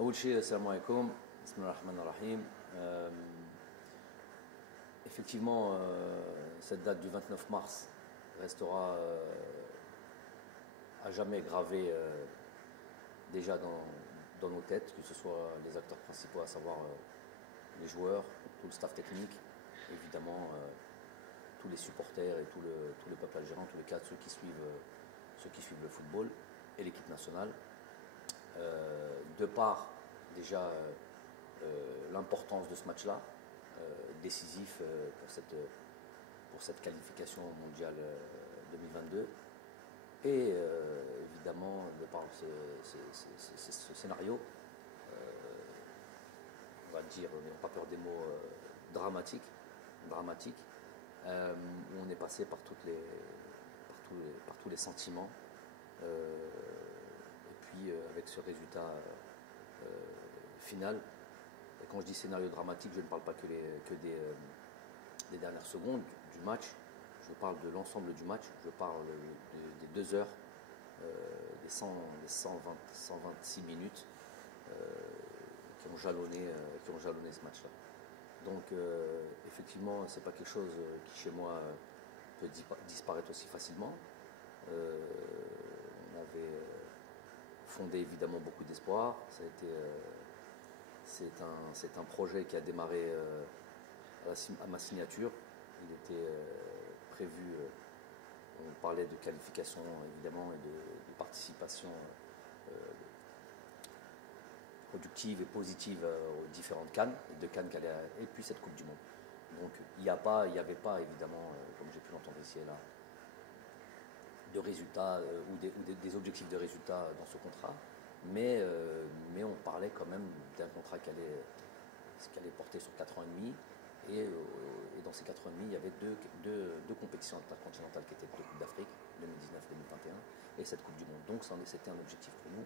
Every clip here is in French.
أول شيء السلام عليكم بسم الله الرحمن الرحيم. Effectivement, cette date du 29 mars restera à jamais gravée déjà dans nos têtes, que ce soit les acteurs principaux, à savoir les joueurs, tout le staff technique, évidemment tous les supporters et tout le peuple algérien, en tous les cas ceux qui suivent le football et l'équipe nationale. De par déjà l'importance de ce match-là, décisif pour cette qualification mondiale 2022, et évidemment de par ce scénario, on va dire, on n'a pas peur des mots, dramatique, où on est passé par tous les sentiments. Et puis avec ce résultat final, et quand je dis scénario dramatique, je ne parle pas que des dernières secondes du match, je parle de l'ensemble du match, je parle des 2 heures, des 126 minutes qui ont jalonné ce match-là. Donc effectivement, c'est pas quelque chose qui chez moi peut disparaître aussi facilement. On avait fondé évidemment beaucoup d'espoir. C'est un projet qui a démarré à ma signature. Il était prévu, on parlait de qualification évidemment et de participation productive et positive aux différentes CAN, et puis cette Coupe du Monde. Donc il n'y avait pas évidemment, comme j'ai pu l'entendre ici et là, de résultats ou des objectifs de résultats dans ce contrat, mais on parlait quand même d'un contrat qui allait porter sur 4 ans et demi, et dans ces 4 ans et demi, il y avait deux compétitions intercontinentales qui étaient deux Coupes d'Afrique, 2019-2021, et cette Coupe du Monde. Donc c'était un objectif pour nous.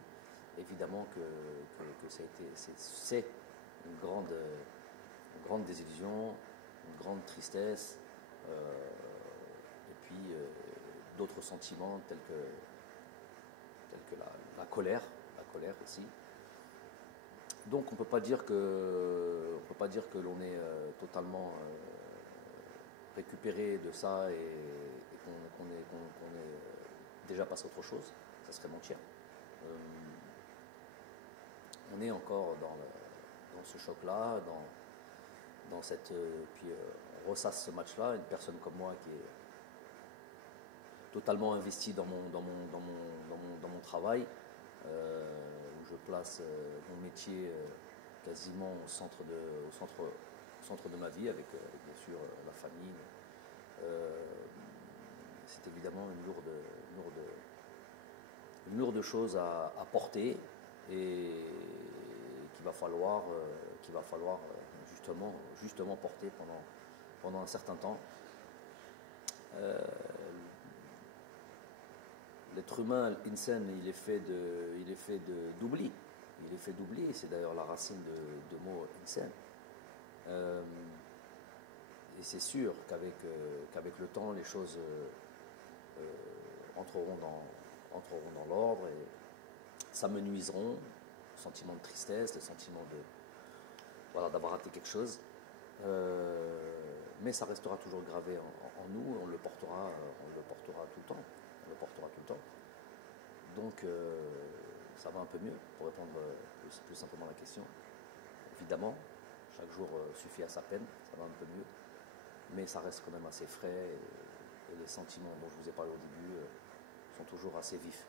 Évidemment que c'est une grande désillusion, une grande tristesse, et puis d'autres sentiments tels que la colère aussi. Donc on peut pas dire que l'on est totalement récupéré de ça et qu'on est déjà passé à autre chose. Ça serait mentir. On est encore dans ce choc-là, dans cette, puis on ressasse ce match-là. Une personne comme moi qui est totalement investie dans mon travail, où je place mon métier quasiment au centre de ma vie, avec bien sûr la famille. C'est évidemment une lourde chose à porter, et qu'il va falloir justement porter pendant un certain temps. L'être humain, l'insan, il est fait d'oubli. Il est fait d'oubli, et c'est d'ailleurs la racine de mot insan. Et c'est sûr qu'avec le temps, les choses entreront dans l'ordre, et s'amenuiseront, le sentiment de tristesse, le sentiment d'avoir raté quelque chose. Mais ça restera toujours gravé en nous, et on le portera tout le temps. Donc ça va un peu mieux, pour répondre plus simplement à la question. Évidemment, chaque jour suffit à sa peine, ça va un peu mieux, mais ça reste quand même assez frais, et les sentiments dont je vous ai parlé au début sont toujours assez vifs.